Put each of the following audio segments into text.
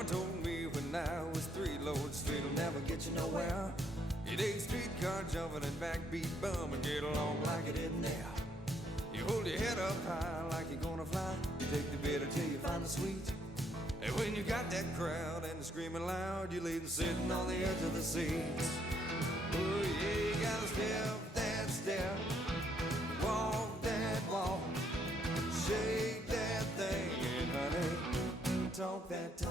Mama told me when I was 3, Lord, straight will never get you nowhere. You take streetcar jumping and backbeat bum and get along like it isn't there. You hold your head up high like you're gonna fly. You take the bitter till you find the sweet. And when you got that crowd and they're screaming loud, you leave them sitting on the edge of the seats. Oh yeah, you gotta step that step, walk that walk, shake that thing, and honey, talk that talk.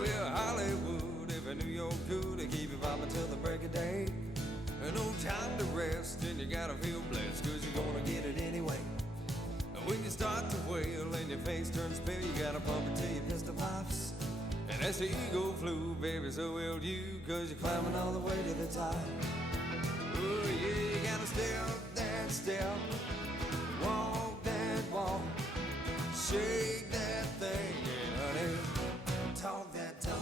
Well, Hollywood, if I knew York could, they keep you vibing till the break of day. No time to rest, and you gotta feel blessed, cause you're gonna get it anyway. When you start to wail and your face turns pale, you gotta pump it till your pistol pops. And as the ego flew, baby, so will you, cause you're climbing all the way to the top. Oh yeah, you gotta step that step, walk that walk, shake that thing, and honey, talk that talk.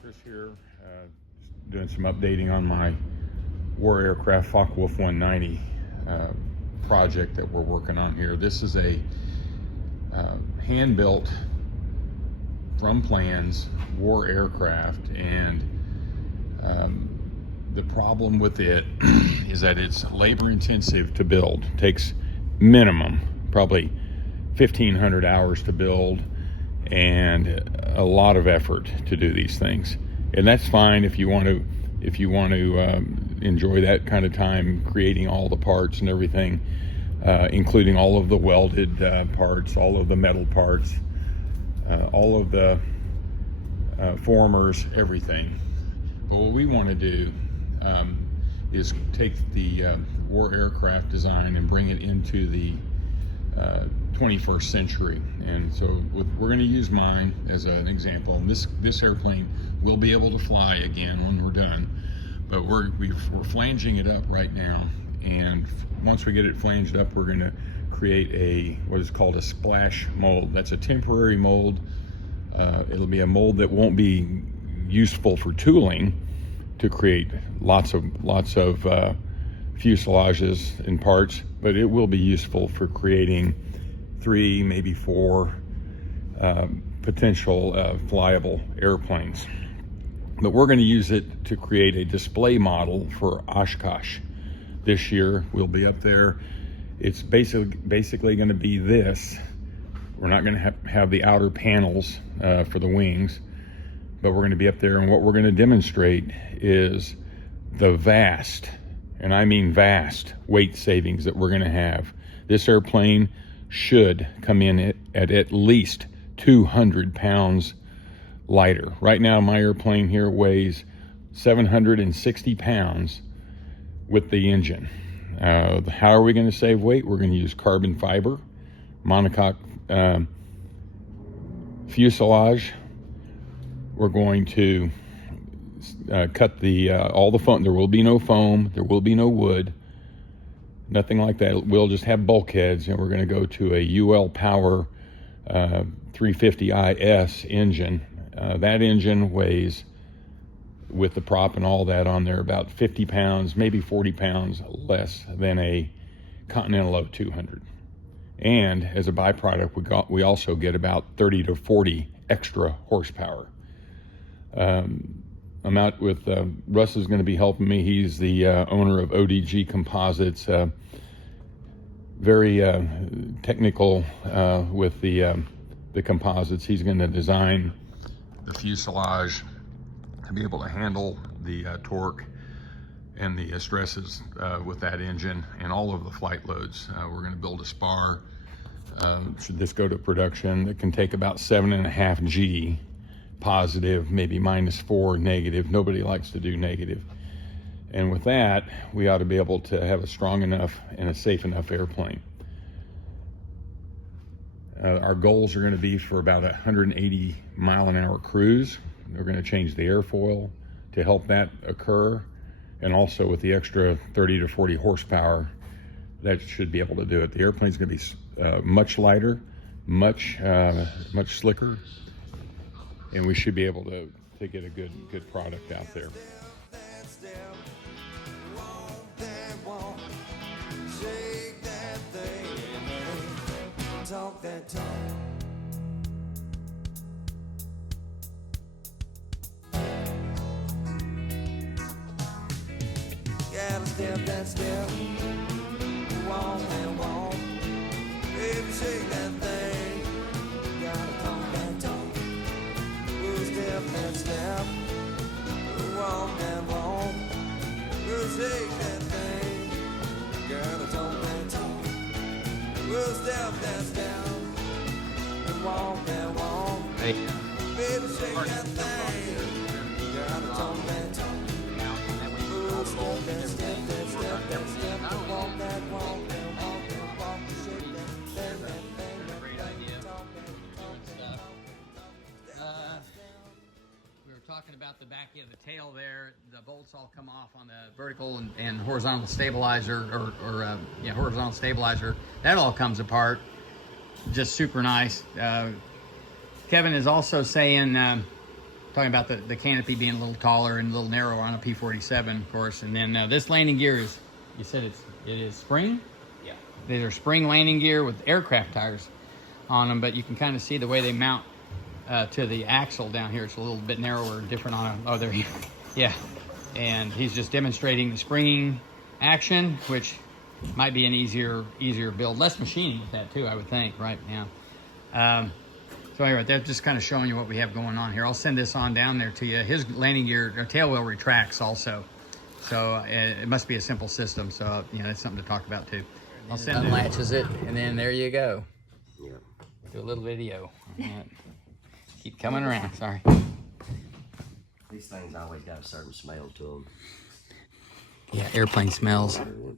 Chris here, just doing some updating on my war aircraft Focke-Wulf 190 project that we're working on here. This is a hand-built from plans war aircraft, and the problem with it is that it's labor intensive to build. It takes minimum probably 1,500 hours to build, and a lot of effort to do these things. And that's fine if you want to enjoy that kind of time creating all the parts and everything, including all of the welded parts, all of the metal parts, all of the formers, everything. But what we want to do is take the war aircraft design and bring it into the 21st century. And so we're going to use mine as an example. And this airplane will be able to fly again when we're done, but we're flanging it up right now. And once we get it flanged up, we're going to create what is called a splash mold. That's a temporary mold. It'll be a mold that won't be useful for tooling to create lots of fuselages and parts, but it will be useful for creating 3, maybe 4 potential flyable airplanes. But we're going to use it to create a display model for Oshkosh. This year we'll be up there. It's basically going to be this. We're not going to have the outer panels for the wings, but we're going to be up there, and what we're going to demonstrate is the vast, and I mean vast, weight savings that we're going to have. This airplane should come in at least 200 pounds lighter. Right now my airplane here weighs 760 pounds with the engine. How are we going to save weight? We're going to use carbon fiber, monocoque fuselage. We're going to cut all the foam. There will be no foam. There will be no wood. Nothing like that. We'll just have bulkheads, and we're going to go to a UL Power 350IS engine. That engine weighs, with the prop and all that on there, about 50 pounds, maybe 40 pounds less than a Continental 200. And as a byproduct, we also get about 30 to 40 extra horsepower. I'm out with Russ is going to be helping me. He's the owner of ODG Composites. Very technical with the composites. He's going to design the fuselage to be able to handle the torque and the stresses with that engine and all of the flight loads. We're going to build a spar. Should this go to production, it can take about 7.5 G positive, maybe -4 negative. Nobody likes to do negative. And with that, we ought to be able to have a strong enough and a safe enough airplane. Our goals are going to be for about 180 mile-an-hour cruise. We're going to change the airfoil, to help that occur, and also with the extra 30 to 40 horsepower, that should be able to do it. The airplane's going to be much lighter, much slicker, and we should be able to get a good product out there. Talk that talk. Gotta step that step. Walk and walk. Baby, shake that thing. Gotta talk that talk. We'll step that step. Walk and walk. We'll shake that thing. Gotta talk that talk. We'll step that step. And walk and walk. Hey. Baby, shake that thing. Gotta talk that talk. We were talking about the back end of the tail there. The bolts all come off on the vertical and horizontal stabilizer, or horizontal stabilizer. That all comes apart. Just super nice. Kevin is also saying, talking about the canopy being a little taller and a little narrower on a P-47, of course. And then this landing gear is, you said it is spring? Yeah. These are spring landing gear with aircraft tires on them, but you can kind of see the way they mount to the axle down here. It's a little bit narrower and different on a, oh, there you yeah. And he's just demonstrating the springing action, which might be an easier build. Less machining with that too, I would think, right? Yeah. So anyway, they're just kind of showing you what we have going on here. I'll send this on down there to you. His landing gear, or tail wheel retracts also. So it must be a simple system. So, that's something to talk about too. I'll send unlatches it, and then there you go. Yeah. Do a little video on that. Keep coming around, sorry. These things always got a certain smell to them. Yeah, airplane smells. And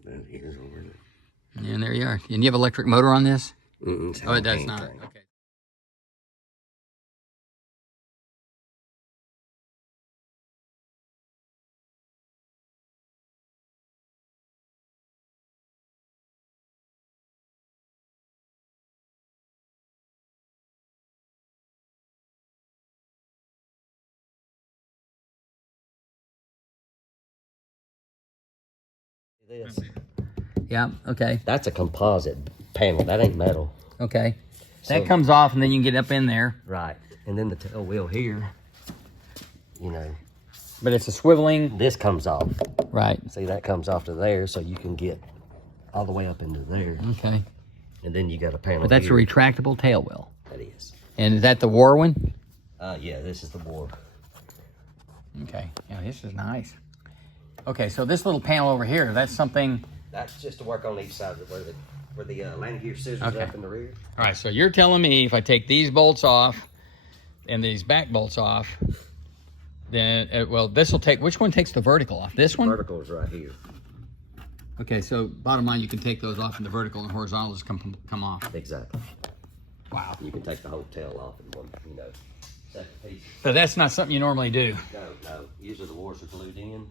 there you are. And you have electric motor on this? Mm-mm, Oh, it does not. thing. Okay. This. Yeah, okay. That's a composite panel. That ain't metal. Okay. So- That comes off and then you can get up in there. Right. And then the tail wheel here, But it's a swiveling. this comes off. Right. See, that comes off to there, so you can get all the way up into there. Okay. And then you got a panel But that's here. a retractable tail wheel. That is. And is that the war one? Yeah, this is the war. Okay. Yeah, this is nice. Okay, so this little panel over here, that's something. That's just to work on each side of where the landing gear scissors Okay. up in the rear. All right, so you're telling me if I take these bolts off and these back bolts off, then, this will take, which one takes the vertical off? This one? Vertical is right here. Okay, so bottom line, you can take those off and the vertical and horizontal just come off. Exactly. Wow. You can take the whole tail off in one, second piece. But that's not something you normally do. No. Usually the wars are glued in.